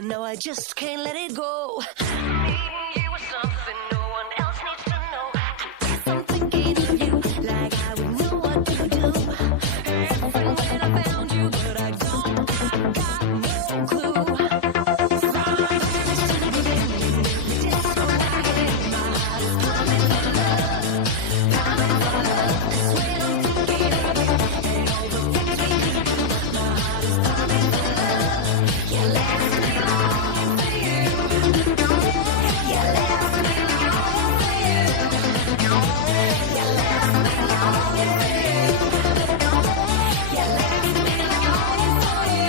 No, I just can't let it go. You were something no one else needs to know. I'm thinking of you like I would know what to do. Everything when I found you, but I got no clue. From Paris to Berlin, disco wagon, my heart is pumping for love, pumping for love. 'Cause when I'm thinking of you and all the things we could do, my heart is pumping for love. You left me longing for you. You left me longing for you. You left me longing for you. You left me longing for you.